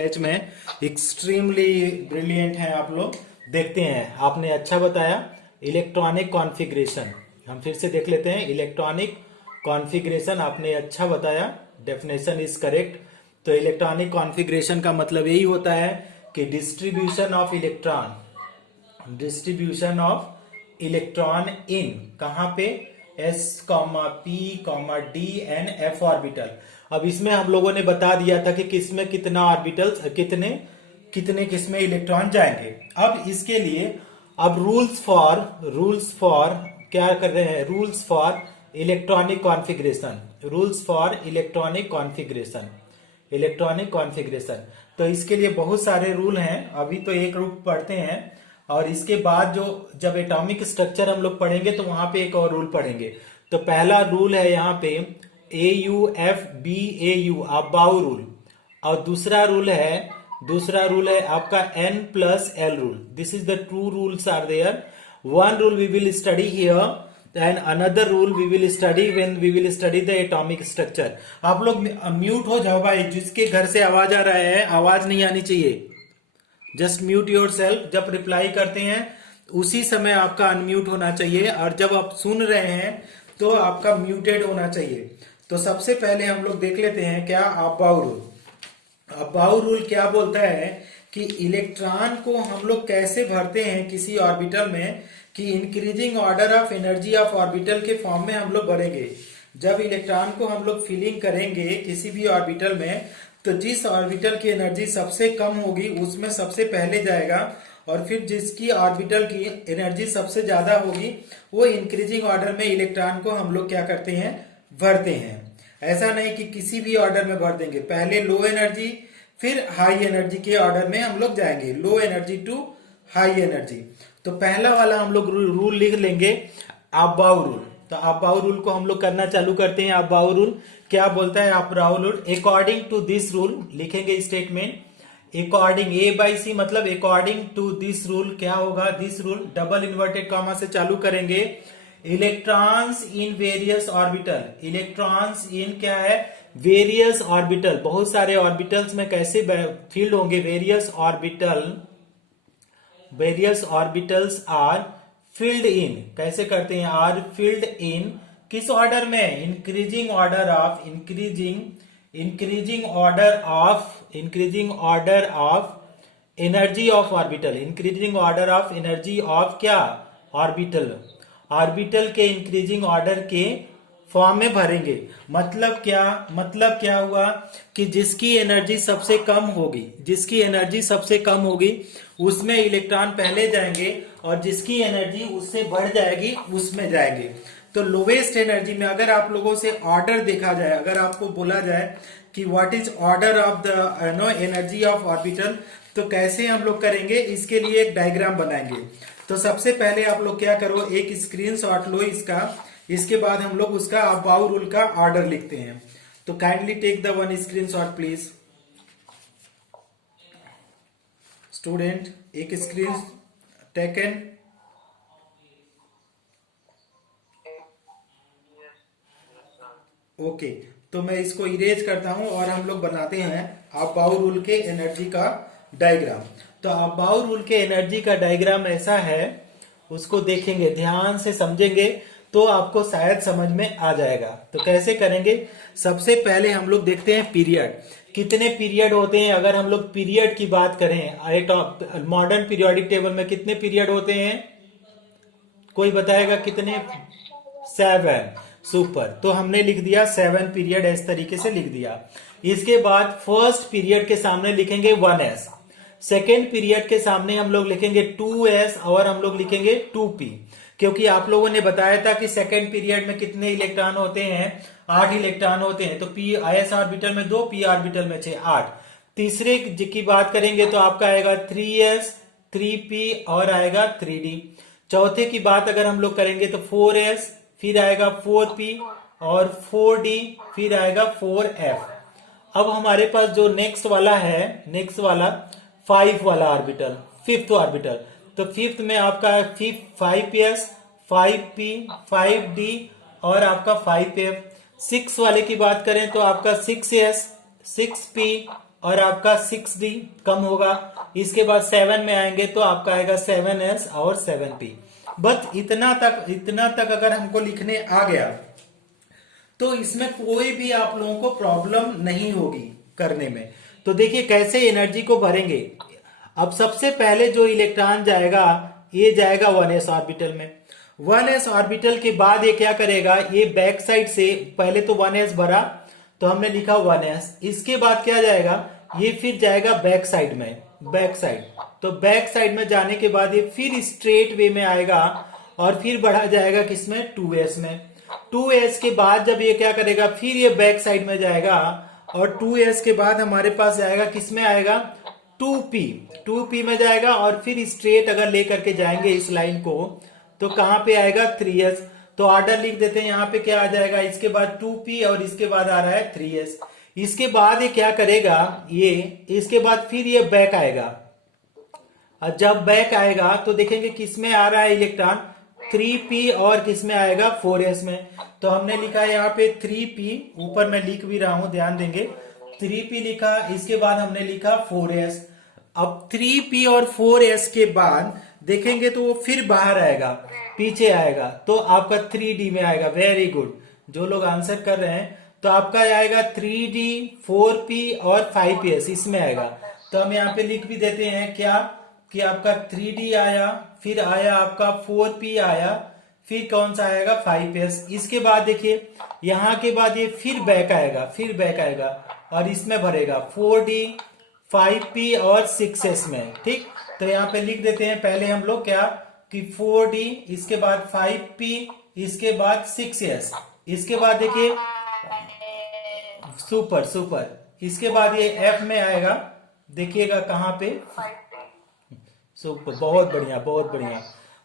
Batch में extremely brilliant हैं आप लोग। देखते हैं, आपने अच्छा बताया। इलेक्ट्रॉनिक कॉन्फ़िगरेशन हम फिर से देख लेते हैं। इलेक्ट्रॉनिक कॉन्फ़िगरेशन आपने अच्छा बताया, डेफिनेशन इज करेक्ट। तो इलेक्ट्रॉनिक कॉन्फ़िगरेशन का मतलब यही होता है कि डिस्ट्रीब्यूशन ऑफ इलेक्ट्रॉन इन कहाँ पे, s p d and f orbital. अब इसमें हम लोगों ने बता दिया था कि किसमें कितना ऑर्बिटल्स, कितने कितने किसमें इलेक्ट्रॉन जाएंगे। अब इसके लिए अब रूल्स फॉर क्या कर रहे हैं, रूल्स फॉर इलेक्ट्रॉनिक कॉन्फ़िगरेशन। तो इसके लिए बहुत सारे रूल हैं, अभी तो एक रूल पढ़ते हैं और इसके बाद जो जब एटॉमिक स्ट्रक्चर हम लोग पढ़ेंगे तो वहां पे एक और रूल पढ़ेंगे। तो पहला रूल है यहाँ पे AUFBAU अबाउ रूल, और दूसरा रूल है आपका N+L rule. This is the two rules are there. One rule we will study here and another rule we will study when we will study the atomic structure. आप लोग mute हो जाओ भाई, जिसके घर से आवाज आ रहा है आवाज नहीं आनी चाहिए। Just mute your self. जब रिप्लाई करते हैं उसी समय आपका अनम्यूट होना चाहिए, और जब आप सुन रहे हैं तो आपका म्यूटेड होना चाहिए। तो सबसे पहले हम लोग देख लेते हैं क्या अबाउ रूल। अबाउ रूल क्या बोलता है कि इलेक्ट्रॉन को हम लोग कैसे भरते हैं किसी ऑर्बिटल में, कि increasing order of energy of orbital के फॉर्म में हम लोग भरेंगे। जब इलेक्ट्रॉन को हम लोग फिलिंग करेंगे किसी भी ऑर्बिटल में, तो जिस ऑर्बिटल की एनर्जी सबसे कम होगी उसमें सबसे पहले जाएगा, और फिर जिसकी ऑर्बिटल की एनर्जी सबसे ज्यादा होगी वो इंक्रीजिंग ऑर्डर में इलेक्ट्रॉन को हम लोग क्या करते हैं, भरते हैं। ऐसा नहीं कि किसी भी ऑर्डर में भर देंगे, पहले लो एनर्जी फिर हाई एनर्जी के ऑर्डर में हम लोग जाएंगे, low energy to high energy. तो पहला वाला हम लोग रूल लिख लेंगे, अबाउ रूल। तो अबाउ रूल को हम लोग करना चालू करते हैं। अबाउ रूल क्या बोलता है, Aufbau rule according to this rule लिखेंगे स्टेटमेंट। अकॉर्डिंग A/C मतलब अकॉर्डिंग टू दिस रूल क्या होगा, this rule double inverted comma से चालू करेंगे। Electrons in various orbital, electrons in क्या है, वेरियस ऑर्बिटल, बहुत सारे ऑर्बिटल्स में कैसे फील्ड होंगे, various orbitals are filled in, कैसे करते हैं, आर फील्ड इन किस ऑर्डर में, increasing order of energy of orbital, increasing order of energy of क्या, ऑर्बिटल के इंक्रीजिंग ऑर्डर के फॉर्म में भरेंगे। मतलब क्या हुआ कि जिसकी एनर्जी सबसे कम होगी उसमें इलेक्ट्रॉन पहले जाएंगे, और जिसकी एनर्जी उससे बढ़ जाएगी उसमें जाएंगे। तो लोवेस्ट एनर्जी में अगर आप लोगों से ऑर्डर देखा जाए, अगर आपको बोला जाए कि what is order of the energy of orbital, तो कैसे हम लोग करेंगे, इसके लिए एक डायग्राम बनाएंगे। तो सबसे पहले आप लोग क्या करो, एक स्क्रीनशॉट लो इसका, इसके बाद हम लोग उसका अबाउ रूल का ऑर्डर लिखते हैं। तो kindly take the one screenshot please. Student, एक स्क्रीन टेकन। ओके, तो मैं इसको इरेज करता हूं और हम लोग बनाते हैं अबाउ रूल के एनर्जी का डायग्राम। तो अबाउ रूल के एनर्जी का डायग्राम ऐसा है, उसको देखेंगे, ध्यान से समझेंगे तो आपको शायद समझ में आ जाएगा। तो कैसे करेंगे, सबसे पहले हम लोग देखते हैं पीरियड, कितने पीरियड होते हैं। अगर हम लोग पीरियड की बात करें, मॉडर्न पीरियोडिक टेबल में कितने पीरियड होते हैं, कोई बताएगा कितने, 7। सुपर, तो हमने लिख दिया 7 पीरियड, इस तरीके से लिख दिया। इसके बाद फर्स्ट पीरियड के सामने लिखेंगे 1s, सेकेंड पीरियड के सामने हम लोग लिखेंगे 2s, और हम लोग लिखेंगे 2p, क्योंकि आप लोगों ने बताया था कि सेकेंड पीरियड में कितने इलेक्ट्रॉन होते हैं, 8 इलेक्ट्रॉन होते हैं। तो s ऑर्बिटल में 2, p ऑर्बिटल में 6, 8। तीसरे की बात करेंगे तो आपका आएगा 3s, 3p और आएगा 3d। चौथे की बात अगर हम लोग करेंगे तो 4s, फिर आएगा 4p और 4d, फिर आएगा 4f। अब हमारे पास जो नेक्स्ट वाला 5 वाला ऑर्बिटल, फिफ्थ ऑर्बिटल, तो फिफ्थ में आपका 5s, 5p, 5d और आपका 5f। 6 वाले की बात करें तो आपका 6s, 6p, और आपका 6d कम होगा। इसके बाद 7 में आएंगे तो आपका आएगा 7s और 7p। बस इतना तक अगर हमको लिखने आ गया तो इसमें कोई भी आप लोगों को प्रॉब्लम नहीं होगी करने में। तो देखिए कैसे एनर्जी को भरेंगे। अब सबसे पहले जो इलेक्ट्रॉन जाएगा ये जाएगा 1s ऑर्बिटल में। 1s ऑर्बिटल के बाद ये क्या करेगा, ये बैक साइड से पहले तो 1s भरा तो हमने लिखा 1s, इसके बाद क्या जाएगा, ये फिर जाएगा बैक साइड में, बैक साइड। तो बैक साइड में जाने के बाद ये फिर स्ट्रेट वे में आएगा और फिर बढ़ा जाएगा किसमें, 2s में। 2s के बाद जब ये क्या करेगा, फिर ये बैक साइड में जाएगा और 2s के बाद हमारे पास जाएगा किसमें आएगा, 2p में जाएगा और फिर स्ट्रेट अगर लेकर के जाएंगे इस लाइन को तो कहां पे आएगा, 3s। तो ऑर्डर लिख देते हैं, यहाँ पे क्या आ जाएगा, इसके बाद 2p और इसके बाद आ रहा है 3s। इसके बाद ये क्या करेगा, ये इसके बाद फिर ये बैक आएगा और जब बैक आएगा तो देखेंगे किसमें आ रहा है इलेक्ट्रॉन, 3p और किसमें आएगा, 4s में। तो हमने लिखा है यहाँ पे 3p, ऊपर मैं लिख भी रहा हूं ध्यान देंगे, 3p लिखा, इसके बाद हमने लिखा 4s। अब 3p और 4s के बाद देखेंगे तो वो फिर बाहर आएगा, पीछे आएगा, तो आपका 3d में आएगा। वेरी गुड, जो लोग आंसर कर रहे हैं, तो आपका आएगा 3d, 4p और 5s इसमें आएगा। तो हम यहाँ पे लिख भी देते हैं क्या, कि आपका 3d आया, फिर आया आपका 4p आया, फिर कौन सा आएगा, 5s। इसके बाद देखिए यहाँ के बाद ये फिर बैक आएगा, फिर बैक आएगा और इसमें भरेगा 4d, 5p और 6s में। ठीक, तो यहाँ पे लिख देते हैं पहले हम लोग क्या, कि 4d, इसके बाद 5p, इसके बाद 6s, इसके बाद देखिए सुपर सुपर, इसके बाद ये f में आएगा, देखिएगा कहां पे, सुपर, बहुत बढ़िया बहुत बढ़िया।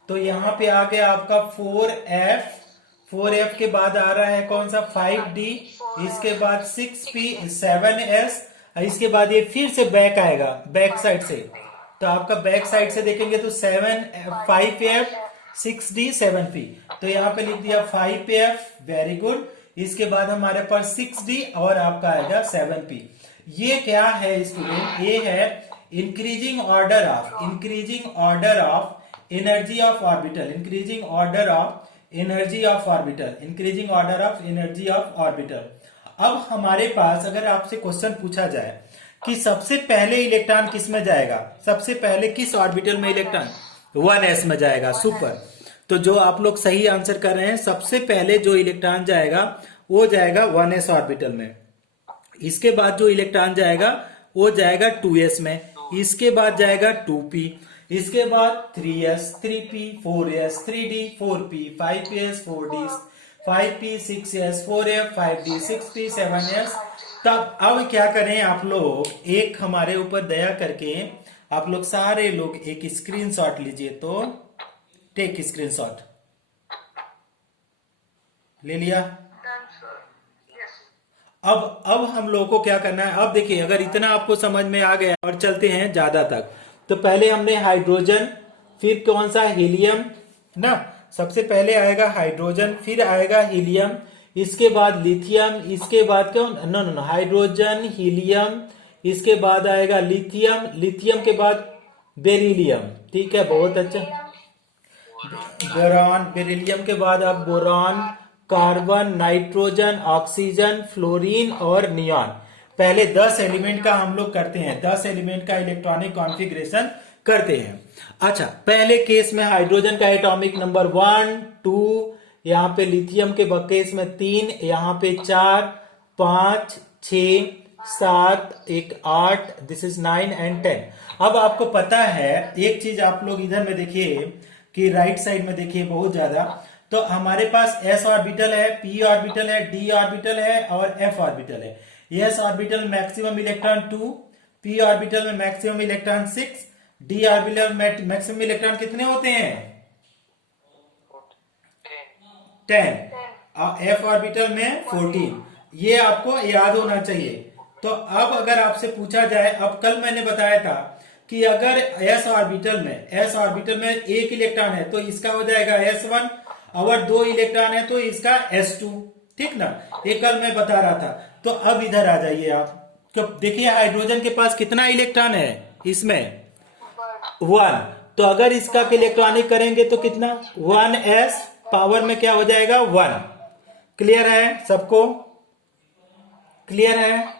तो यहाँ पे आ गया आपका 4f के बाद आ रहा है कौन सा, 5d, इसके बाद 6p, 7s, इसके बाद ये फिर से बैक आएगा बैक साइड से। तो आपका बैक साइड से देखेंगे तो 5f, 6d, 7p। तो यहाँ पे लिख दिया 5f, वेरी गुड। इसके बाद हमारे पास 6d और आपका आएगा 7p। ये क्या है स्टूडेंट, ये है increasing order of energy of orbital, increasing order of energy of orbital. अब हमारे पास अगर आपसे क्वेश्चन पूछा जाए कि सबसे पहले इलेक्ट्रॉन किस में जाएगा, सबसे पहले किस ऑर्बिटल में इलेक्ट्रॉन, 1s में जाएगा, सुपर। तो जो आप लोग सही आंसर कर रहे हैं, सबसे पहले जो इलेक्ट्रॉन जाएगा वो जाएगा 1s ऑर्बिटल में। इसके बाद जो इलेक्ट्रॉन जाएगा वो जाएगा 2s में, इसके बाद जाएगा 2p, इसके बाद 3s, 3p, 4s, 3d, 4p, 5s, 4d, 5p, 6s, 4f, 5d, 6p, 7s। तब अब क्या करें आप लोग, एक हमारे ऊपर दया करके आप लोग सारे लोग एक स्क्रीनशॉट लीजिए। तो टेक स्क्रीनशॉट, ले लिया। अब हम लोगों को क्या करना है, अब देखिए अगर इतना आपको समझ में आ गया और चलते हैं ज्यादा तक। तो पहले हमने हाइड्रोजन, फिर कौन सा, हीलियम ना, सबसे पहले आएगा हाइड्रोजन, फिर आएगा हीलियम, इसके बाद लिथियम, इसके बाद क्यों, नो हाइड्रोजन, हीलियम, इसके बाद आएगा लिथियम, लिथियम के बाद बेरिलियम। ठीक है, बहुत अच्छा, बोरॉन, बेरिलियम के बाद आप boron, carbon, nitrogen, oxygen, fluorine और नियॉन। पहले 10 एलिमेंट का हम लोग करते हैं, 10 एलिमेंट का इलेक्ट्रॉनिक कॉन्फ़िगरेशन करते हैं। अच्छा, पहले केस में हाइड्रोजन का एटॉमिक नंबर 1, 2, यहाँ पे लिथियम के केस में 3, यहाँ पे 4, 5, 6, 7, 1, 8, दिस इज 9 एंड 10। अब आपको पता है एक चीज, आप लोग इधर में देखिए कि राइट साइड में देखिए बहुत ज्यादा, तो हमारे पास s ऑर्बिटल है, p ऑर्बिटल है, d ऑर्बिटल है और f ऑर्बिटल है। s orbital maximum electron 2, p orbital में मैक्सिमम इलेक्ट्रॉन 6, d ऑर्बिटल में मैक्सिमम इलेक्ट्रॉन कितने होते हैं, 10, और f ऑर्बिटल में 14। ये आपको याद होना चाहिए। तो अब अगर आपसे पूछा जाए, अब कल मैंने बताया था कि अगर s ऑर्बिटल में एक इलेक्ट्रॉन है तो इसका हो जाएगा s1, अगर 2 इलेक्ट्रॉन है तो इसका s2। ठीक ना, ये कल मैं बता रहा था। तो अब इधर आ जाइए आप, तो देखिए हाइड्रोजन के पास कितना इलेक्ट्रॉन है इसमें, 1। तो अगर इसका इलेक्ट्रॉनिक करेंगे तो कितना, 1s पावर में क्या हो जाएगा, 1। क्लियर है सबको, क्लियर है।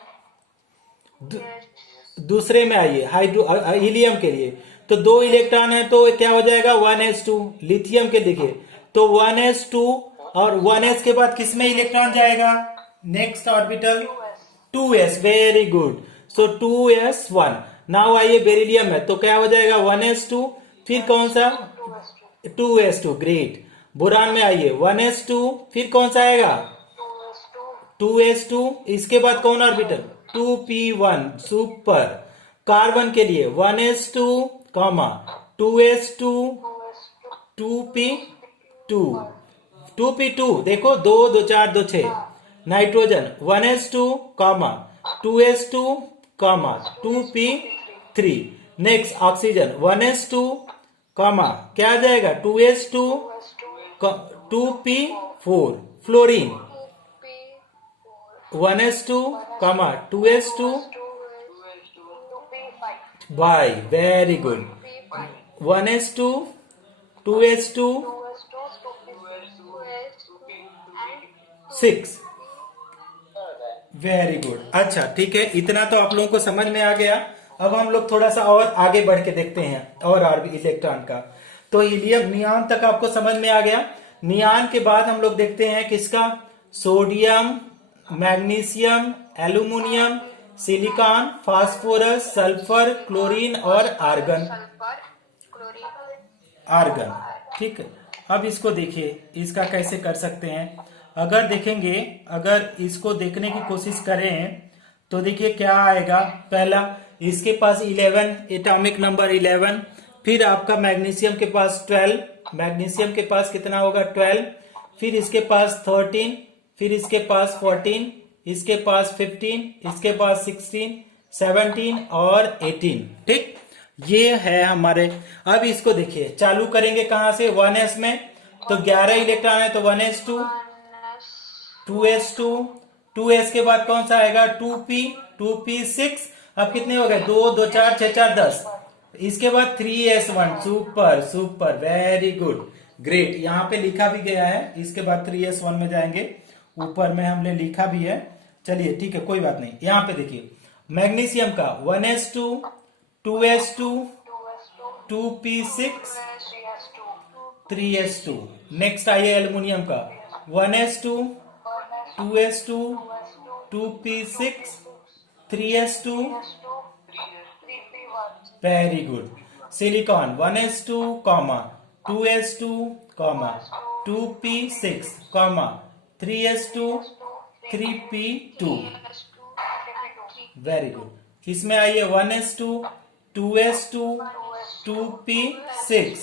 दूसरे में आइए, हीलियम के लिए तो 2 इलेक्ट्रॉन है तो क्या हो जाएगा, 1s2। लिथियम के देखिए तो 1s2 और 1s के बाद किसमें इलेक्ट्रॉन जाएगा, next orbital 2s। Very good, so 2s1। Now आइए बेरिलियम में तो क्या हो जाएगा, 1s2 फिर कौन सा, 2s2। ग्रेट। बोरान में आइए 1s2 फिर कौन सा आएगा, 2s2। इसके बाद कौन ऑर्बिटल, 2p1। सुपर। कार्बन के लिए 1s2 2s2 2p2 2p2 देखो 2 2 4 2 6। Nitrogen 1s2 2s2 2p3। Next oxygen 1s2 क्या आ जाएगा, 2s2 2p4। Fluorine 1s2 2s2 बाय, very good. 1s2 2s2 6। Very good. अच्छा ठीक है, इतना तो आप लोगों को समझ में आ गया। अब हम लोग थोड़ा सा और आगे बढ़ के देखते हैं और इलेक्ट्रॉन का। तो हीलियम, नियान तक आपको समझ में आ गया। नियान के बाद हम लोग देखते हैं किसका, sodium, magnesium, aluminium, silicon, phosphorus, sulphur, chlorine और आर्गन। आर्गन, ठीक है। अब इसको देखिए, इसका कैसे कर सकते हैं। अगर देखेंगे, अगर इसको देखने की कोशिश करें तो देखिए क्या आएगा। पहला, इसके पास 11 एटॉमिक नंबर 11। फिर आपका मैग्नीशियम के पास 12, मैग्नीशियम के पास कितना होगा, 12। फिर इसके पास 13, फिर इसके पास 14, इसके पास 15, इसके पास 16, 17 और 18। ठीक, ये है हमारे। अब इसको देखिए, चालू करेंगे कहां से, 1s में तो 11 इलेक्ट्रॉन है तो 1s2 2s2 2s के बाद कौन सा आएगा, 2p6। अब कितने हो गए, 2 2 4 6 4 10। इसके बाद 3s1। Super super, very good, great. यहाँ पे लिखा भी गया है, इसके बाद 3s1 में जाएंगे, ऊपर में हमने लिखा भी है। चलिए ठीक है, कोई बात नहीं। यहाँ पे देखिए मैग्नीशियम का 1s2 2s2 2p6 3s2। Next आइए एल्युमिनियम का 1s2 2s2 2p6 3s2। Very good. Silicon 1s2 2s2 2p6 3s2 3p2। Very good. इसमें आइए 1s2 2s2 2p6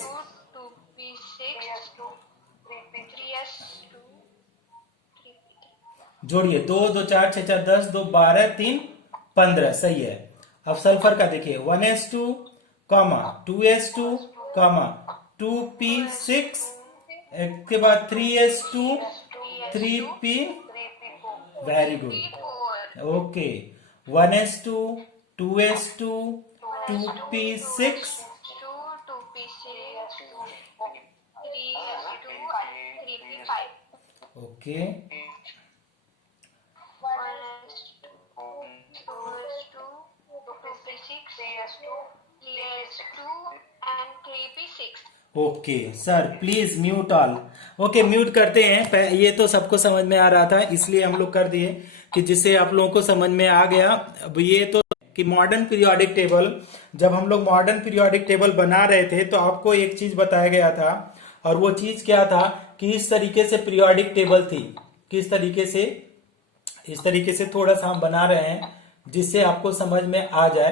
जोड़िए, 2 2 4 6 4 10 2 12 3 15। सही है। अब सल्फर का देखिए 1s2 2s2 2p6 के बाद 3s2 3p। Very good, okay. 1s2 2s2 2p6 okay. Okay sir, please mute all. Okay, mute करते हैं। ये तो सबको समझ में आ रहा था, इसलिए हम लोग कर दिए कि जिससे आप लोगों को समझ में आ गया। अब ये तो कि मॉडर्न पीरियोडिक टेबल, जब हम लोग मॉडर्न पीरियोडिक टेबल बना रहे थे तो आपको एक चीज बताया गया था, और वो चीज क्या था कि इस तरीके से पीरियोडिक टेबल थी। किस तरीके से, इस तरीके से थोड़ा सा हम बना रहे हैं जिससे आपको समझ में आ जाए।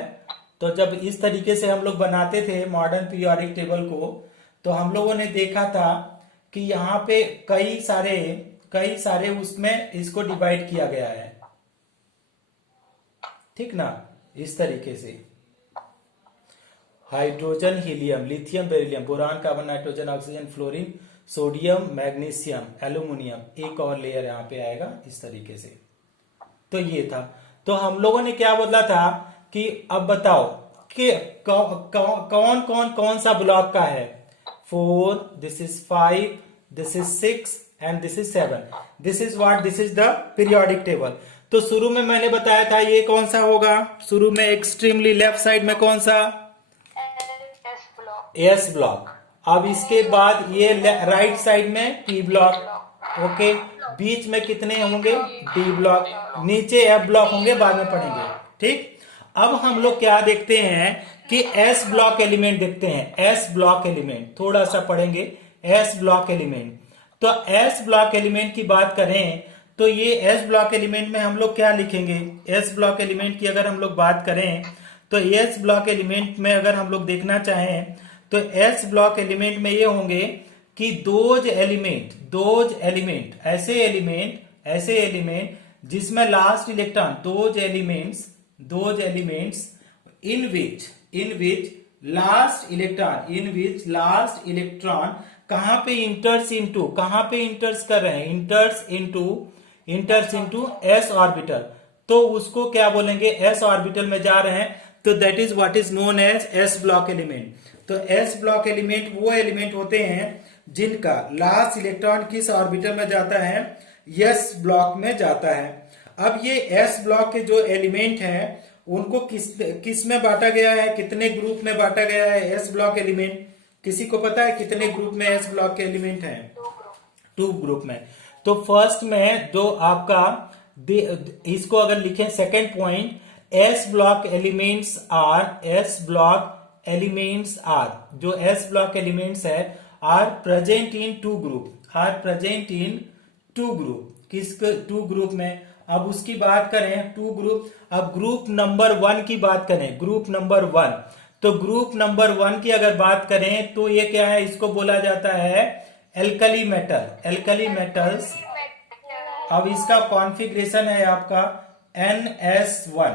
तो जब इस तरीके से हम लोग बनाते थे मॉडर्न पीरियोडिक टेबल को, तो हम लोगों ने देखा था कि यहाँ पे कई सारे उसमें इसको डिवाइड किया गया है, ठीक ना, इस तरीके से। Hydrogen, helium, lithium, beryllium, boron, carbon, nitrogen, oxygen, fluorine, sodium, magnesium, aluminium, एक और लेयर यहाँ पे आएगा इस तरीके से। तो ये था। तो हम लोगों ने क्या बोला था कि अब बताओ कि कौन कौन कौन सा ब्लॉक का है। 4, this is 5, this is 6 and this is 7। This is what, this is the periodic table. तो शुरू में मैंने बताया था ये कौन सा होगा, शुरू में एक्सट्रीमली लेफ्ट साइड में कौन सा, एस ब्लॉक। अब इसके बाद ये राइट साइड में पी ब्लॉक, ओके। बीच में कितने होंगे, डी ब्लॉक, नीचे एफ ब्लॉक होंगे, बाद में पढ़ेंगे, ठीक। अब हम लोग क्या देखते हैं कि एस ब्लॉक एलिमेंट देखते हैं, एस ब्लॉक एलिमेंट थोड़ा सा पढ़ेंगे, एस ब्लॉक एलिमेंट। तो एस ब्लॉक एलिमेंट की बात करें तो ये एस ब्लॉक एलिमेंट में हम लोग क्या लिखेंगे, एस ब्लॉक एलिमेंट की अगर हम लोग बात करें तो एस ब्लॉक एलिमेंट में अगर हम लोग देखना चाहें तो एस ब्लॉक एलिमेंट में ये होंगे कि दोज एलिमेंट ऐसे एलिमेंट जिसमें last electron, those elements in which last electron कहां पे इंटर्स कर रहे हैं, इंटर्स इनटू एस ऑर्बिटल। तो उसको क्या बोलेंगे, एस ऑर्बिटल में जा रहे हैं, तो that is what is known as s block element. तो एस ब्लॉक एलिमेंट वो एलिमेंट होते हैं जिनका लास्ट इलेक्ट्रॉन किस ऑर्बिटल में जाता है, एस ब्लॉक में जाता है। अब ये एस ब्लॉक के जो एलिमेंट हैं उनको किस में बांटा गया है, कितने ग्रुप में बांटा गया है एस ब्लॉक एलिमेंट, किसी को पता है कितने ग्रुप में एस ब्लॉक के एलिमेंट हैं, 2 ग्रुप में। तो फर्स्ट में जो आपका इसको अगर लिखें second point, s block elements are जो एस ब्लॉक एलिमेंट्स है आर प्रेजेंट इन 2 ग्रुप, किस 2 ग्रुप में। अब उसकी बात करें 2 ग्रुप, अब ग्रुप नंबर 1 की बात करें, ग्रुप नंबर 1, तो ग्रुप नंबर 1 की अगर बात करें तो ये क्या है, इसको बोला जाता है एल्कली मेटल्स। अब इसका कॉन्फ़िगरेशन है आपका NS1,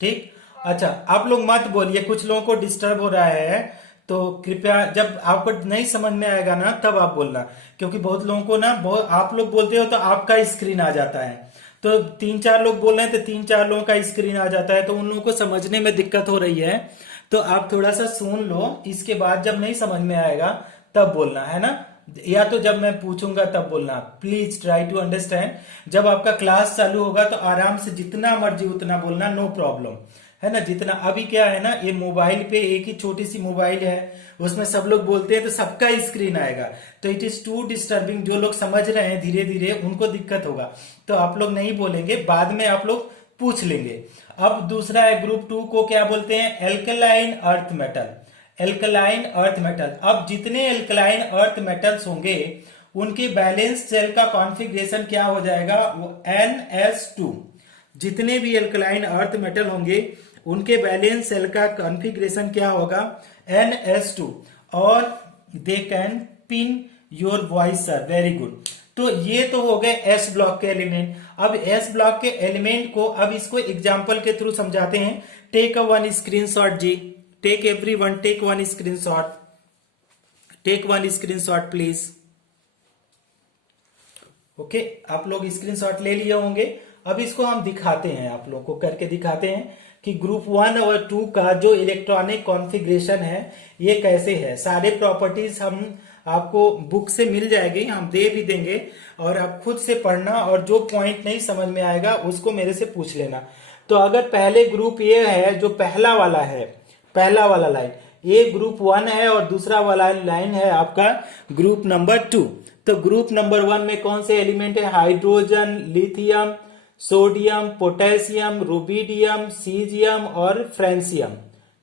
ठीक। अच्छा, आप लोग मत बोलिए, कुछ लोगों को डिस्टर्ब हो रहा है, तो कृपया जब आपको नहीं समझ में आएगा ना तब आप बोलना, क्योंकि बहुत लोगों को ना आप लोग बोलते हो तो आपका स्क्रीन आ जाता है, तो 3-4 लोग बोल रहे हैं तो 3-4 लोगों का स्क्रीन आ जाता है, तो उन लोगों को समझने में दिक्कत हो रही है। तो आप थोड़ा सा सुन लो, इसके बाद जब नहीं समझ में आएगा तब बोलना, है ना, या तो जब मैं पूछूंगा तब बोलना। Please try to understand. जब आपका क्लास चालू होगा तो आराम से जितना मर्जी उतना बोलना, नो प्रॉब्लम, है ना। जितना अभी क्या है ना, ये मोबाइल पे एक ही छोटी सी मोबाइल है, उसमें सब लोग बोलते हैं तो सबका स्क्रीन आएगा, तो इट इज टू डिस्टर्बिंग। जो लोग समझ रहे हैं धीरे धीरे उनको दिक्कत होगा, तो आप लोग नहीं बोलेंगे, बाद में आप लोग पूछ लेंगे। अब दूसरा है ग्रुप 2 को क्या बोलते हैं, एल्कलाइन अर्थ मेटल। अब जितने एल्कलाइन अर्थ मेटल्स होंगे उनके बैलेंस सेल का कॉन्फ़िगरेशन क्या हो जाएगा, वो NS2। जितने भी एल्कलाइन अर्थ मेटल होंगे उनके बैलेंस सेल का कॉन्फ़िगरेशन क्या होगा, NS2। और they can pin your voice sir, very good. तो ये तो हो गए एस ब्लॉक के एलिमेंट। अब एस ब्लॉक के एलिमेंट को अब इसको एग्जांपल के थ्रू समझाते हैं। टेक अ 1 स्क्रीनशॉट जी, take everyone, take 1 screenshot, take 1 screenshot please. Okay, आप लोग स्क्रीनशॉट ले लिए होंगे। अब इसको हम दिखाते हैं, आप लोगों को करके दिखाते हैं कि ग्रुप 1 और 2 का जो इलेक्ट्रॉनिक कॉन्फ़िगरेशन है ये कैसे है। सारे प्रॉपर्टीज हम आपको बुक से मिल जाएगी, हम दे भी देंगे, और आप खुद से पढ़ना, और जो पॉइंट नहीं समझ में आएगा उसको मेरे से पूछ लेना। तो अगर पहले ग्रुप ये है जो पहला वाला लाइन, ये ग्रुप 1 है, और दूसरा वाला लाइन है आपका ग्रुप नंबर 2। तो ग्रुप नंबर 1 में कौन से एलिमेंट है, hydrogen, lithium, sodium, potassium, rubidium, caesium और फ्रेंसियम,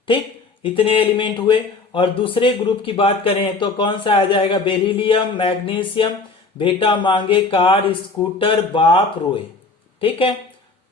ठीक, इतने एलिमेंट हुए। और दूसरे ग्रुप की बात करें तो कौन सा आ जाएगा, बेरिलियम, मैग्नीशियम, बेटा मांगे, कार, स्कूटर, बाप रोए, ठीक है।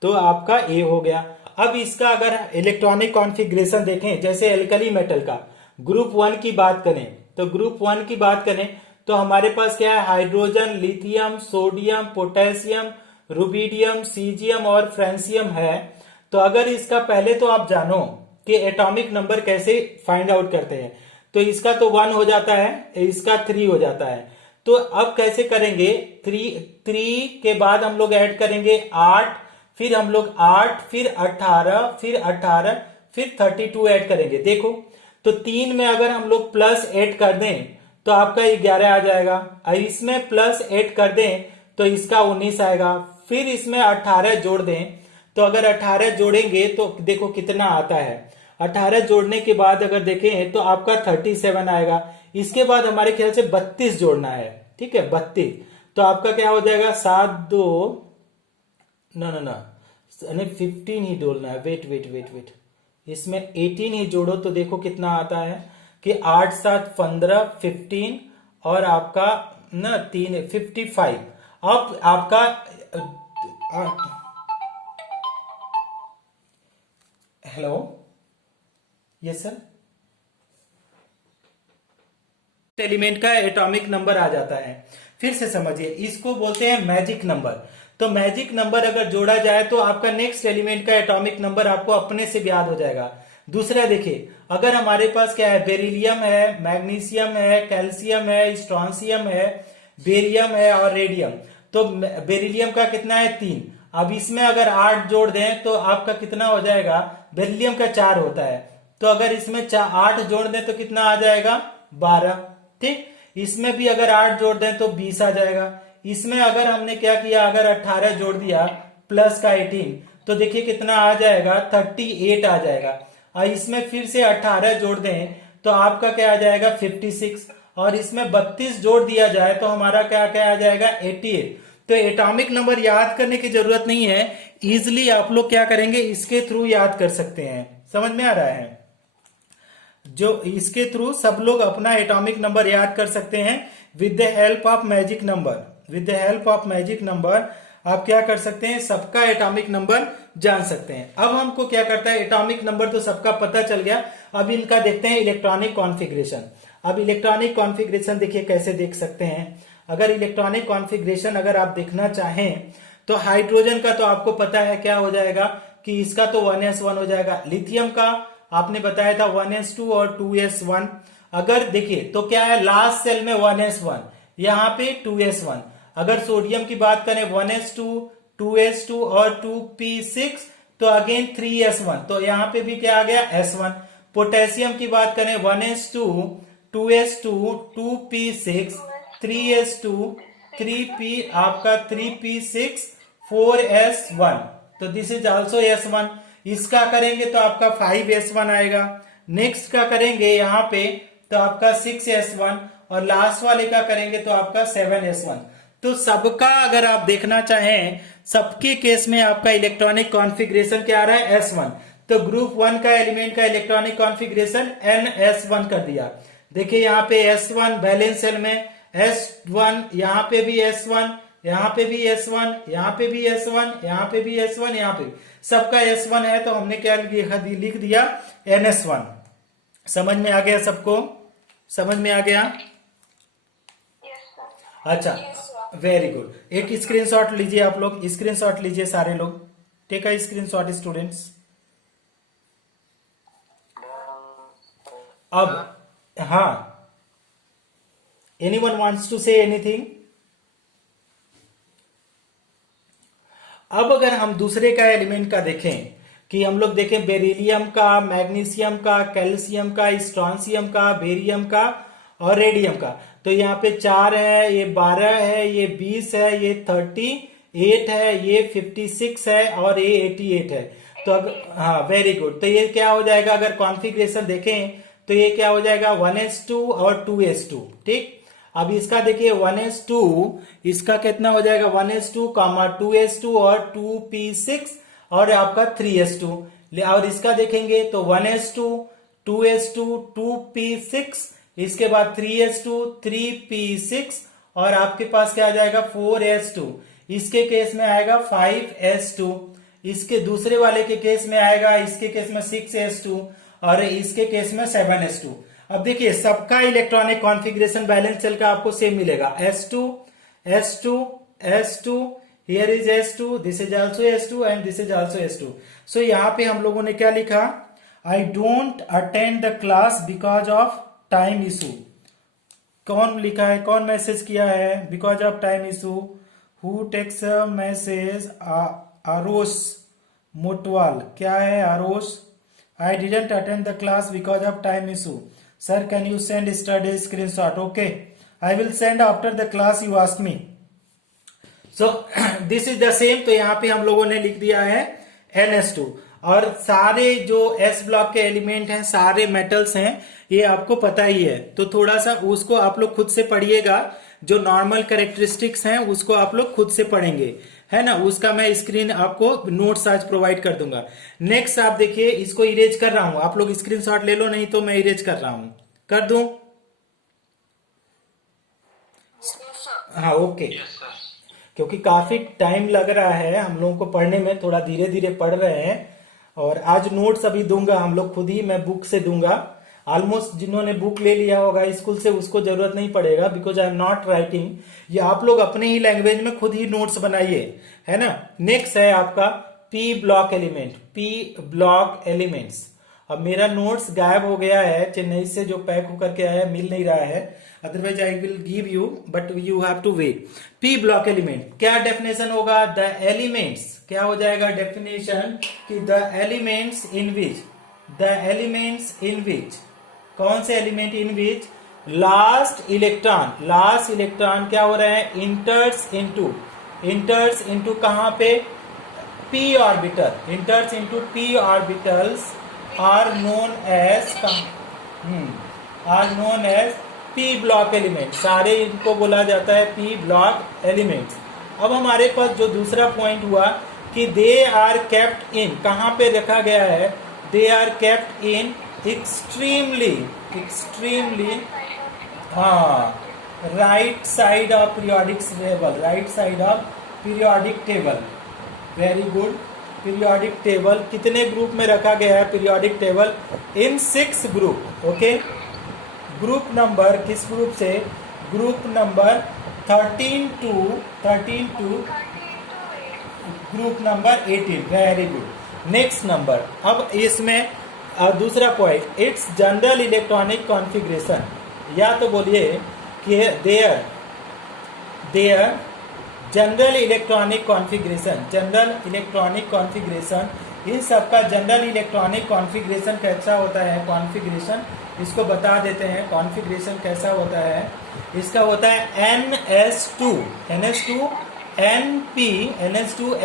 तो आपका ए हो गया। अब इसका अगर इलेक्ट्रॉनिक कॉन्फ़िगरेशन देखें, जैसे एल्कली मेटल का ग्रुप 1 की बात करें, तो ग्रुप 1 की बात करें तो हमारे पास क्या है, hydrogen, lithium, sodium, potassium, rubidium, caesium और फ्रेंसियम है। तो अगर इसका पहले तो आप जानो कि एटॉमिक नंबर कैसे फाइंड आउट करते हैं, तो इसका तो 1 हो जाता है, इसका 3 हो जाता है। तो अब कैसे करेंगे, 3 के बाद हम लोग ऐड करेंगे 8, फिर हम लोग 8, फिर 18, फिर 18, फिर 32 ऐड करेंगे। देखो तो 3 में अगर हम लोग प्लस 8 कर दें तो आपका 11 आ जाएगा, और इसमें प्लस 8 कर दें तो इसका 19 आएगा, फिर इसमें 18 जोड़ दें तो अगर 18 जोड़ेंगे तो देखो कितना आता है। 18 जोड़ने के बाद अगर देखें तो आपका 37 आएगा। इसके बाद हमारे ख्याल से 32 जोड़ना है, ठीक है 32, तो आपका क्या हो जाएगा 7 2 ना ना ना 15 ही जोड़ना है। वेट वेट वेट वेट, इसमें 18 ही जोड़ो तो देखो कितना आता है कि 8 7 15 15 और आपका ना 3 55। अब आपका हेलो, यस सर, एलिमेंट का एटॉमिक नंबर आ जाता है। फिर से समझिए, इसको बोलते हैं मैजिक नंबर। तो मैजिक नंबर अगर जोड़ा जाए तो आपका नेक्स्ट एलिमेंट का एटॉमिक नंबर आपको अपने से याद हो जाएगा। दूसरा देखिए, अगर हमारे पास क्या है, बेरिलियम है, मैग्नीशियम है, कैल्शियम है, स्ट्रॉन्सियम है, बेरियम है और रेडियम। तो बेरिलियम का कितना है 3। अब इसमें अगर 8 जोड़ दें तो आपका कितना हो जाएगा, बेरिलियम का 4 होता है, तो अगर इसमें 8 जोड़ दें तो कितना आ जाएगा 12। ठीक, इसमें भी अगर 8 जोड़ दें तो 20 आ जाएगा। इसमें अगर हमने क्या किया, अगर 18 जोड़ दिया प्लस का 18 तो देखिए कितना आ जाएगा 38 आ जाएगा। और इसमें फिर से 18 जोड़ दें तो आपका क्या आ जाएगा 56, और इसमें 32 जोड़ दिया जाए तो हमारा क्या क्या आ जाएगा 88। तो एटॉमिक नंबर याद करने की जरूरत नहीं है, इजिली आप लोग क्या करेंगे इसके थ्रू याद कर सकते हैं। समझ में आ रहा है, जो इसके थ्रू सब लोग अपना एटॉमिक नंबर याद कर सकते हैं with the help of magic number. With the help of magic number आप क्या कर सकते हैं, सबका एटॉमिक नंबर जान सकते हैं। अब हमको क्या करता है, एटॉमिक नंबर तो सबका पता चल गया, अब इनका देखते हैं इलेक्ट्रॉनिक कॉन्फ़िगरेशन। अब इलेक्ट्रॉनिक कॉन्फ़िगरेशन देखिए कैसे देख सकते हैं। अगर इलेक्ट्रॉनिक कॉन्फ़िगरेशन अगर आप देखना चाहें तो हाइड्रोजन का तो आपको पता है क्या हो जाएगा कि इसका तो 1s1 हो जाएगा। लिथियम का आपने बताया था 1s2 और 2s1। अगर देखिए तो क्या है, लास्ट सेल में 1s1, यहाँ पे 2s1। अगर सोडियम की बात करें 1s2 2s2 और 2p6 तो अगेन 3s1, तो यहाँ पे भी क्या आ गया s1। पोटेशियम की बात करें 1s2 2s2 2p6 3s2 3p आपका 3p6 4s1, तो दिस इज ऑल्सो s1। इसका करेंगे तो आपका 5s1 आएगा। नेक्स्ट का करेंगे यहाँ पे तो आपका 6s1, और लास्ट वाले का करेंगे तो आपका 7s1। तो सबका अगर आप देखना चाहें, सबके केस में आपका इलेक्ट्रॉनिक कॉन्फ़िगरेशन क्या आ रहा है s1। तो ग्रुप 1 का एलिमेंट का इलेक्ट्रॉनिक कॉन्फ़िगरेशन ns1 कर दिया। देखिए यहाँ पे s1 बैलेंस सेल में, s1 यहाँ पे भी s1, यहाँ पे भी s1, यहाँ पे भी s1, यहाँ पे भी s1, यहाँ पे सबका s1 है, तो हमने क्या लिख दिया ns1। समझ में आ गया सबको, समझ में आ गया? अच्छा, वेरी गुड। एक स्क्रीनशॉट लीजिए आप लोग, स्क्रीनशॉट लीजिए सारे लोग, टेक अ स्क्रीनशॉट स्टूडेंट्स। अब हाँ, anyone wants to say anything? अब अगर हम दूसरे का एलिमेंट का देखें कि हम लोग देखें बेरिलियम का, मैग्नीशियम का, कैल्शियम का, स्ट्रॉन्सियम का, बेरियम का और रेडियम का, तो यहाँ पे 4 है, ये 12 है, ये 20 है, ये 38 है, ये 56 है और ये 88 है। तो अगर हाँ वेरी गुड, तो ये क्या हो जाएगा, अगर कॉन्फ़िगरेशन देखें तो ये क्या हो जाएगा 1s2 और 2s2। ठीक, अब इसका देखिए 1s2, इसका कितना हो जाएगा 1s2 2s2 और 2p6 और आपका 3s2। और इसका देखेंगे तो 1s2 2s2 2p6, इसके बाद 3s2 3p6 और आपके पास क्या आ जाएगा 4s2। इसके केस में आएगा 5s2, इसके दूसरे वाले के केस में आएगा, इसके केस में 6s2 और इसके केस में 7s2। अब देखिए सबका इलेक्ट्रॉनिक कॉन्फ़िगरेशन बैलेंस सेल का आपको सेम मिलेगा, s2 s2 s2, here is s2, this is also s2 and this is also s2। So यहाँ पे हम लोगों ने क्या लिखा, I don't attend the class because of time issue. कौन लिखा है, कौन मैसेज किया है, because of time issue? Who text message आरोस मोटवाल, क्या है आरोस? I didn't attend the class because of time issue, sir can you send study screenshot? Okay, I will send after the class, you ask me. So this is the same, तो यहाँ पे हम लोगों ने लिख दिया है NH2, और सारे जो S ब्लॉक के एलिमेंट हैं, सारे मेटल्स हैं, ये आपको पता ही है, तो थोड़ा सा उसको आप लोग खुद से पढ़िएगा, जो नॉर्मल कैरेक्टरिस्टिक्स हैं उसको आप लोग खुद से पढ़ेंगे, है ना। उसका मैं स्क्रीन आपको नोट्स आज प्रोवाइड कर दूंगा। नेक्स्ट आप देखिए, इसको इरेज कर रहा हूं, आप लोग स्क्रीनशॉट ले लो, नहीं तो मैं इरेज कर रहा हूं, कर दूं? हाँ ओके, क्योंकि काफी टाइम लग रहा है हम लोगों को पढ़ने में, थोड़ा धीरे धीरे पढ़ रहे हैं, और आज नोट्स अभी दूंगा हम लोग खुद ही, मैं बुक से दूंगा। ऑलमोस्ट जिन्होंने बुक ले लिया होगा स्कूल से, उसको जरूरत नहीं पड़ेगा, because I am not writing. ये आप लोग अपने ही लैंग्वेज में खुद ही नोट्स बनाइए, है ना। नेक्स्ट है आपका P block element, P block elements. अब मेरा नोट्स गायब हो गया है, चेन्नई से जो पैक होकर के आया है, मिल नहीं रहा है, otherwise I will give you, but you have to wait. P block element क्या डेफिनेशन होगा? द एलिमेंट्स, क्या हो जाएगा डेफिनेशन कि the elements in which, the elements in which, कौन से element in which last electron, last electron क्या हो रहा है? इंटर्स इनटू कहां पे? P orbital, enters into P orbitals are known as P block element, सारे इनको बोला जाता है पी ब्लॉक एलिमेंट्स। अब हमारे पास जो दूसरा पॉइंट हुआ कि दे आर केप्ट इन, कहां पे रखा गया है? They are kept in extremely right side of periodic table, right side of periodic table, very good. Periodic table कितने ग्रुप में रखा गया है? Periodic table in 6 group, okay. Group number किस ग्रुप से? Group number 13 to group number 18, very good. Next number, अब इसमें दूसरा point, it's general electronic configuration, या तो बोलिए कि their general electronic configuration, general electronic configuration, इन सबका जनरल इलेक्ट्रॉनिक कॉन्फ़िगरेशन कैसा होता है? कॉन्फ़िगरेशन इसको बता देते हैं, कॉन्फ़िगरेशन कैसा होता है? इसका होता है NH2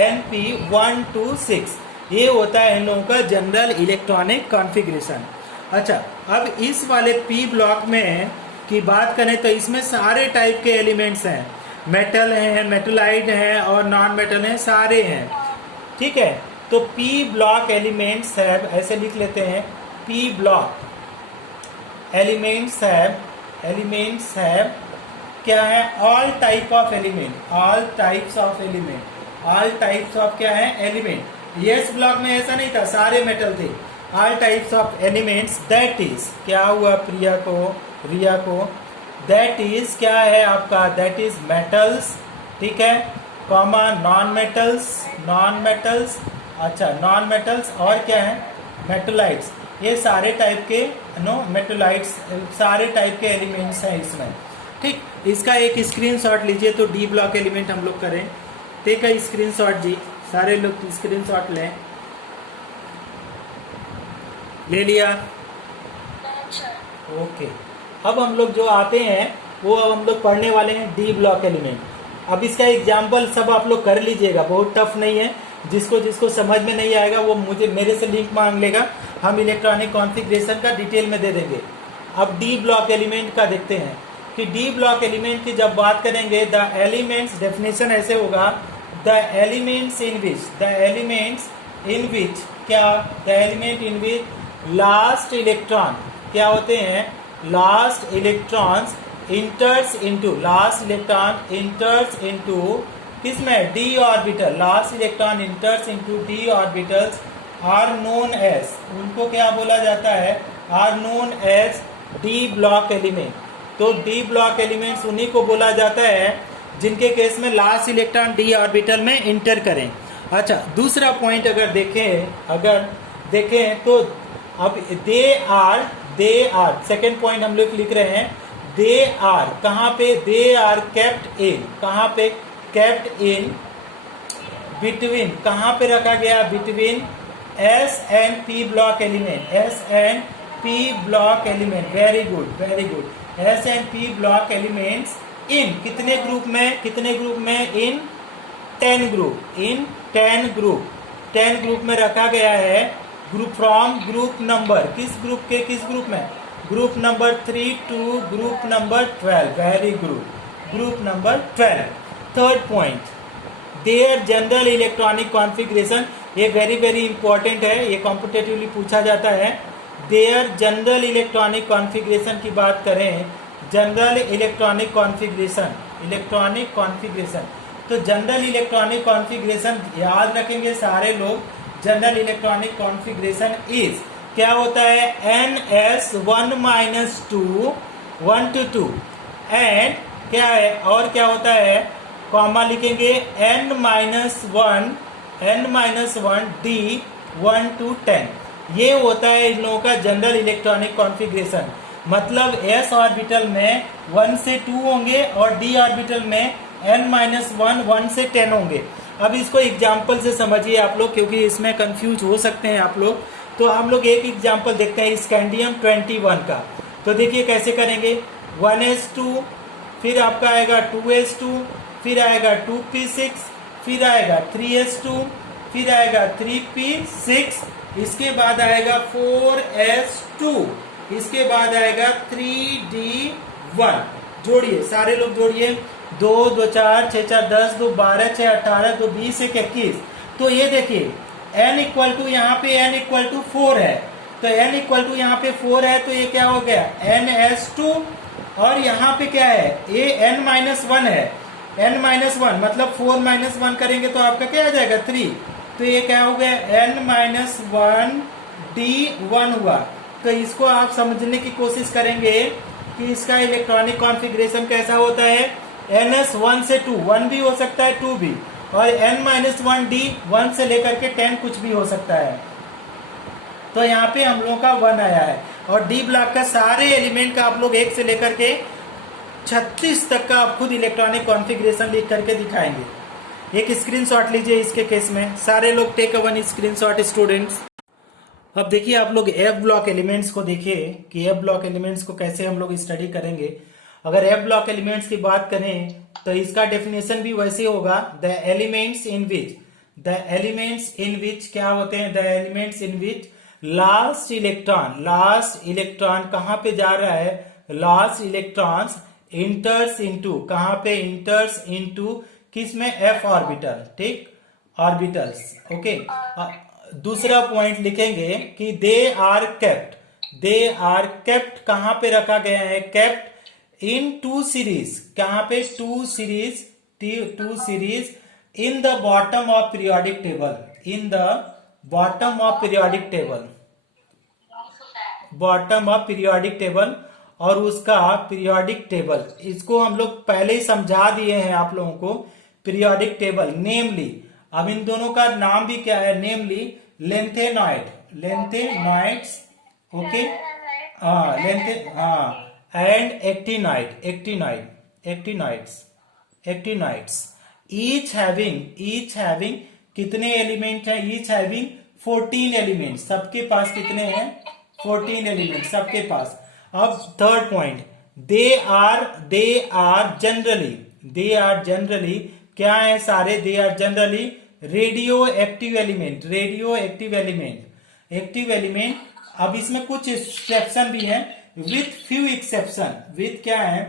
NP 1 to 6, ये होता है इन लोगों का जनरल इलेक्ट्रॉनिक कॉन्फ़िगरेशन। अच्छा, अब इस वाले पी ब्लॉक में की बात करें तो इसमें सारे टाइप के एलिमेंट्स हैं, मेटल हैं, मेटलाइड हैं और नॉन मेटल हैं, सारे हैं, ठीक है। तो पी ब्लॉक एलिमेंट्स है, ऐसे लिख लेते हैं, पी ब्लॉक एलिमेंट्स है क्या है? All type of element, all types of element, all types of क्या है? एलिमेंट। यस ब्लॉक में ऐसा नहीं था, सारे मेटल थे। All types of elements, that is, क्या हुआ रिया को, दैट इज क्या है आपका? दैट इज मेटल्स, ठीक है, कॉमा नॉन मेटल्स, अच्छा नॉन मेटल्स, और क्या है? मेटलाइट्स। ये सारे टाइप के मेटलाइट्स, सारे टाइप के एलिमेंट्स हैं इसमें, ठीक। इसका एक स्क्रीनशॉट लीजिए, तो डी ब्लॉक एलिमेंट हम लोग करें, टेक अ स्क्रीनशॉट जी, सारे लोग स्क्रीनशॉट लें, ले लिया, ओके। अब हम लोग जो आते हैं वो अब हम लोग पढ़ने वाले हैं डी ब्लॉक एलिमेंट। अब इसका एग्जाम्पल सब आप लोग कर लीजिएगा, बहुत टफ नहीं है, जिसको समझ में नहीं आएगा वो मेरे से लिंक मांग लेगा, हम इलेक्ट्रॉनिक कॉन्फ़िगरेशन का डिटेल में दे देंगे। अब डी ब्लॉक एलिमेंट का देखते हैं कि डी ब्लॉक एलिमेंट की जब बात करेंगे, द एलिमेंट्स, डेफिनेशन ऐसे होगा, द एलिमेंट्स इन विच क्या? The element in which last electron क्या होते हैं? लास्ट इलेक्ट्रॉन्स इंटर्स इनटू किसमें? D orbital, last electron enters into d orbitals are known as, उनको क्या बोला जाता है? Are known as d block element. तो डी ब्लॉक एलिमेंट्स उन्हीं को बोला जाता है जिनके केस में लास्ट इलेक्ट्रॉन डी ऑर्बिटल में इंटर करें। अच्छा, दूसरा पॉइंट अगर देखें तो अब दे आर, सेकेंड पॉइंट हम लोग लिख रहे हैं, दे आर कहां पे? दे आर केप्ट इन, कहां पे? केप्ट इन बिटवीन, कहां पे रखा गया, between s and p block element, s and p block element, very good very good, s and p block elements in कितने ग्रुप में, कितने ग्रुप में, in 10 group, in 10 group, 10 group में रखा गया है। ग्रुप फ्रॉम ग्रुप नंबर, किस group के किस ग्रुप में, group number 3 to group number 12, very good, group number 12। Third point, their general electronic configuration, ये वेरी वेरी इंपॉर्टेंट है, ये कॉम्पिटेटिवली पूछा जाता है। देयर जनरल इलेक्ट्रॉनिक कॉन्फ़िगरेशन की बात करें, general electronic configuration, electronic configuration, तो जनरल इलेक्ट्रॉनिक कॉन्फ़िगरेशन याद रखेंगे सारे लोग, जनरल इलेक्ट्रॉनिक कॉन्फ़िगरेशन इज, क्या होता है, NS1 - 2 1 to 2 एंड क्या है, और क्या होता है, कॉमा लिखेंगे, N-1 D 1 to 10, ये होता है इन लोगों का जनरल इलेक्ट्रॉनिक कॉन्फ़िगरेशन। मतलब s ऑर्बिटल में 1 से 2 होंगे और d ऑर्बिटल में N-1 1 से 10 होंगे। अब इसको एग्जाम्पल से समझिए आप लोग, क्योंकि इसमें कंफ्यूज हो सकते हैं आप लोग। तो हम लोग एक एग्जाम्पल देखते हैं स्कैंडियम 21 का। तो देखिए कैसे करेंगे, 1s2, फिर आपका आएगा 2s2, फिर आएगा 2p6, फिर आएगा 3s2, फिर आएगा 3p6, इसके बाद आएगा 4s2, इसके बाद आएगा 3d1। जोड़िए सारे लोग जोड़िए, 2 2 4 6 4 10, 2 12 6 18, 2 20 1 21। तो ये देखिए n इक्वल टू, यहाँ पे n इक्वल टू 4 है, तो n इक्वल टू यहाँ पे 4 है, तो ये क्या हो गया, NS2, और यहाँ पे क्या है, ये N-1 है, N-1 मतलब 4 - 1 करेंगे तो आपका क्या आ जाएगा, 3, तो ये क्या हो गया, N-1 D1 हुआ। तो इसको आप समझने की कोशिश करेंगे कि इसका इलेक्ट्रॉनिक कॉन्फ़िगरेशन कैसा होता है, NS1 से 2, 1 भी हो सकता है 2 भी, और N-1 D 1 से लेकर के 10 कुछ भी हो सकता है। तो यहाँ पे हम लोगों का 1 आया है, और डी ब्लॉक का सारे एलिमेंट का आप लोग 1 से लेकर के 36 तक का आप खुद इलेक्ट्रॉनिक कॉन्फ़िगरेशन लिख करके दिखाएंगे। एक स्क्रीनशॉट लीजिए इसके केस में, सारे लोग टेक 1 स्क्रीनशॉट स्टूडेंट्स। अब देखिए आप लोग एफ ब्लॉक एलिमेंट्स को देखिए कि एफ ब्लॉक एलिमेंट्स को कैसे हम लोग स्टडी करेंगे। अगर एफ ब्लॉक एलिमेंट्स की बात करें तो इसका डेफिनेशन भी वैसे होगा, the elements in which, the elements in which क्या होते हैं, the elements in which last electron, last electron कहां पे जा रहा है, लास्ट इलेक्ट्रॉन्स इंटर्स इनटू, कहां पे इंटर्स इनटू, किस में, एफ ऑर्बिटल, ठीक, ऑर्बिटल्स, ओके। दूसरा पॉइंट लिखेंगे कि they are kept, they are kept कहां पे रखा गया है, केप्ट इन 2 सीरीज, कहां पे, 2 series, 2 series in the bottom of periodic table, in the bottom of periodic table, bottom of periodic table, और उसका पीरियोडिक टेबल, इसको हम लोग पहले ही समझा दिए हैं आप लोगों को, पीरियोडिक टेबल नेमली, अब इन दोनों का नाम भी क्या है, namely lanthanoid, lanthanoids, okay, and actinoid, actinoid, actinoids, actinoids, each having कितने एलिमेंट है, ईच हैविंग 14 एलिमेंट, सबके पास कितने हैं, 14 एलिमेंट सबके पास। अब third point, they are generally क्या है सारे, they are generally radio active element, radio active element, active element. अब इसमें कुछ एक्सेप्शन भी है, विथ फ्यू एक्सेप्शन, विथ क्या है,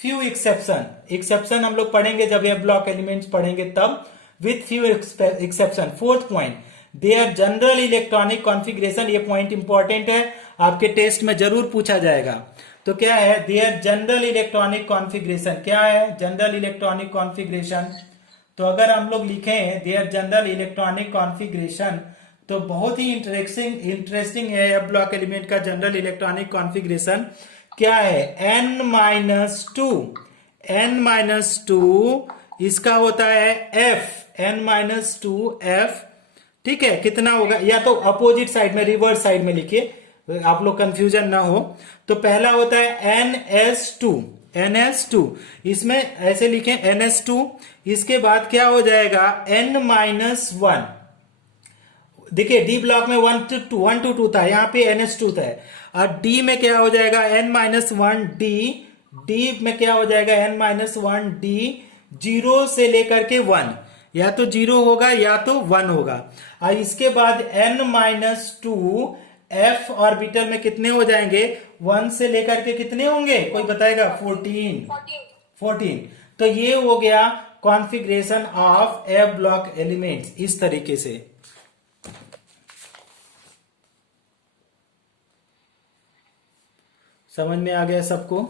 फ्यू एक्सेप्शन, एक्सेप्शन हम लोग पढ़ेंगे जब ये ब्लॉक एलिमेंट्स पढ़ेंगे तब, with few exception. Fourth point, their general electronic configuration, ये पॉइंट इंपॉर्टेंट है, आपके टेस्ट में जरूर पूछा जाएगा। तो क्या है, देयर जनरल इलेक्ट्रॉनिक कॉन्फ़िगरेशन, क्या है जनरल इलेक्ट्रॉनिक कॉन्फ़िगरेशन, तो अगर हम लोग लिखें देयर जनरल इलेक्ट्रॉनिक कॉन्फ़िगरेशन तो बहुत ही इंटरेस्टिंग है एफ ब्लॉक एलिमेंट का जनरल इलेक्ट्रॉनिक कॉन्फ़िगरेशन। क्या है, n-2 इसका होता है f, n-2 f, ठीक है, कितना होगा, या तो अपोजिट साइड में, रिवर्स साइड में लिखिए, आप लोग कंफ्यूजन ना हो। तो पहला होता है NS2, NH2, इसमें ऐसे लिखें NH2, इसके बाद क्या हो जाएगा N-1। देखिए डी ब्लॉक में 1 to 2 था, यहाँ पे NH2 था, और डी में क्या हो जाएगा N-1D, डी में क्या हो जाएगा N-1D, 0 से लेकर के 1, या तो 0 होगा या तो 1 होगा। और इसके बाद N-2 F ऑर्बिटल में कितने हो जाएंगे, 1 से लेकर के कितने होंगे, कोई बताएगा, 14। तो ये हो गया configuration of F block elements, इस तरीके से। समझ में आ गया सबको?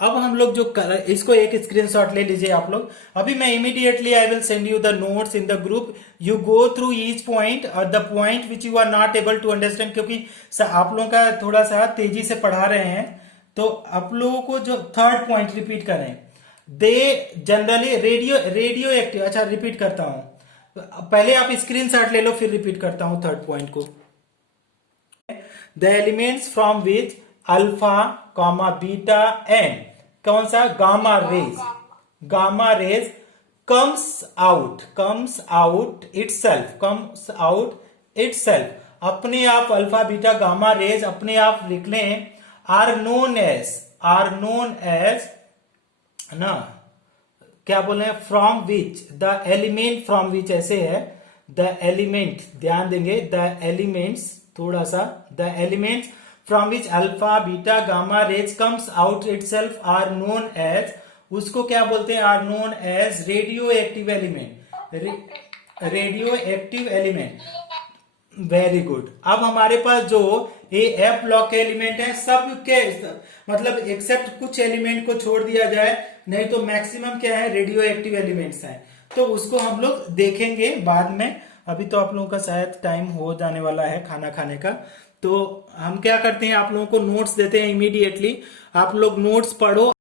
अब हम लोग जो इसको एक स्क्रीनशॉट ले लीजिए आप लोग। अभी मैं immediately I will send you the notes in the group, you go through each point और the point which you are not able to understand, क्योंकि आप लोगों का थोड़ा सा तेजी से पढ़ा रहे हैं, तो आप लोगों को जो थर्ड पॉइंट रिपीट करें, दे जनरली रेडियो एक्टिव। अच्छा रिपीट करता हूं, पहले आप स्क्रीनशॉट ले लो फिर रिपीट करता हूं थर्ड पॉइंट को। The elements from which alpha comma beta and कौन सा, gamma rays comes out itself, अपने आप अल्फा बीटा गामा रेज अपने आप लिख लें, आर नोन एज ना, क्या बोले, from which, the element from which ऐसे है, द एलिमेंट, ध्यान देंगे, द एलिमेंट्स, थोड़ा सा, the elements from which alpha beta gamma rays comes out itself are known as, उसको क्या बोलते हैं, are known as radio active element. Very good. अब हमारे पास जो ये एफ ब्लॉक के एलिमेंट है, सब के मतलब एक्सेप्ट कुछ एलिमेंट को छोड़ दिया जाए, नहीं तो मैक्सिमम क्या है, रेडियो एक्टिव एलिमेंट्स हैं, तो उसको हम लोग देखेंगे बाद में। अभी तो आप लोगों का शायद टाइम हो जाने वाला है खाना खाने का, तो हम क्या करते हैं, आप लोगों को नोट्स देते हैं इमीडिएटली, आप लोग नोट्स पढ़ो।